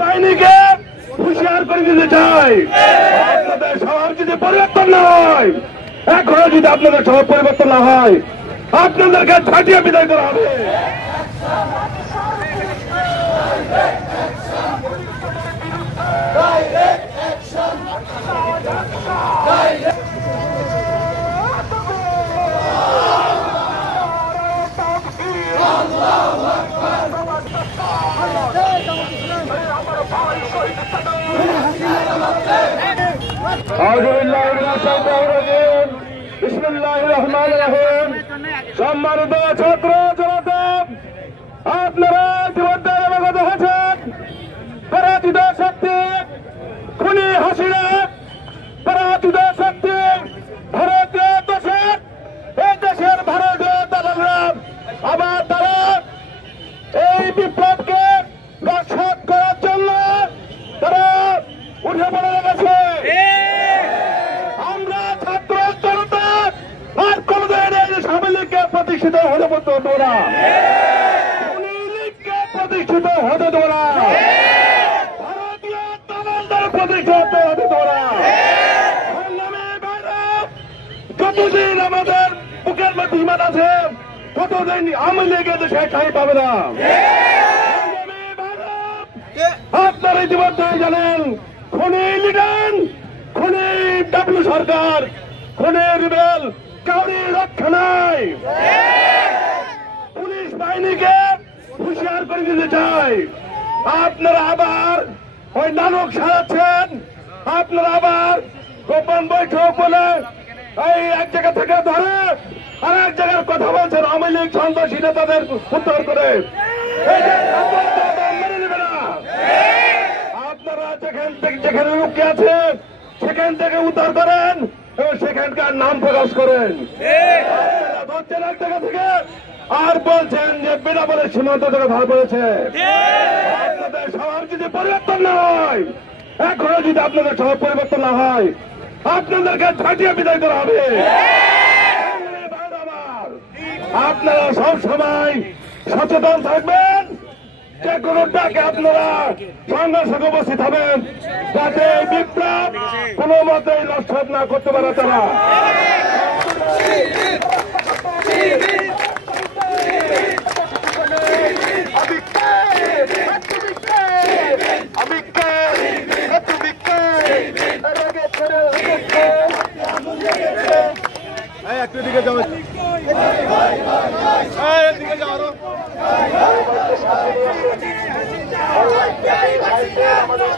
বাহিনীকে হুঁশিয়ার করে দিতে চাই, আপনাদের সবার যদি পরিবর্তন না হয়, এখনো যদি আপনাদের সবার পরিবর্তন না হয়, আপনাদেরকে ছাটিয়ে বিদায় করা হবে। সম্মানিত ছাত্র জনতা, আপনারা ইতিমধ্যে অবগত হয়েছেন, পরাজিত শক্তি খুনি হাসিনা, পরাজিত শক্তি ভারতীয় দোষক, এই দেশের ভারতীয় দালালরা আবার তারা এই বিপ্লবকে রক্ষা করার জন্য তারা উঠে পড়ে লেগেছে। আমরা ছাত্র জনতা আর কোনদিন এই আওয়ামী লীগকে প্রতিষ্ঠিত হতে দেবো না, লীগকে প্রতিষ্ঠিত হতে দেবো না, ভারতীয় দালালদের প্রতিষ্ঠিত হতে দেবো না। যতদিন আমাদের বুকের মধ্যে ইমান আছে, ততদিন আওয়ামী লীগের দেশে ঠাঁই পাবে না। আপনারা ইতিমধ্যে জানেন, খুনি লিডার, খুনি ডাব্লিউ সরকার, খুনি রিবেল কাউরি রক্ষা নাই। পুলিশ বাহিনীকে হুঁশিয়ার করে দিতে চাই, আপনারা আবার ওই নাটক সাজাচ্ছেন, আপনারা আবার গোপন বৈঠক বলে এই এক জায়গা থেকে ধরে আর এক জায়গার কথা বলছেন, আওয়ামী লীগ সন্ত্রাসী নেতাদের উদ্ধার করে মেনে নেবে না। আপনারা যেখানে লুকিয়ে আছে সেখান থেকে উদ্ধার করেন, সেখানকার নাম প্রকাশ করেন। ধরছেন এক জায়গা থেকে আর বলছেন যে বিনা বলে সীমান্ত থেকে ধরা পড়েছে। আপনাদের সবার যদি পরিবর্তন না হয়, এখনো যদি আপনাদের সবার পরিবর্তন না হয়, আপনাদেরকে ছাটিয়ে বিদায় করা হবে। আপনারা সব সময় সচেতন থাকবেন, যে কোনো ডাকে আপনারা সংঘর্ষে উপস্থিত হবেন, যাতে বিপ্লব কোনো মতেই নষ্ট না করতে পারে তারা। একটু দিকে যাও, দিকে যাও আরো। আমাদের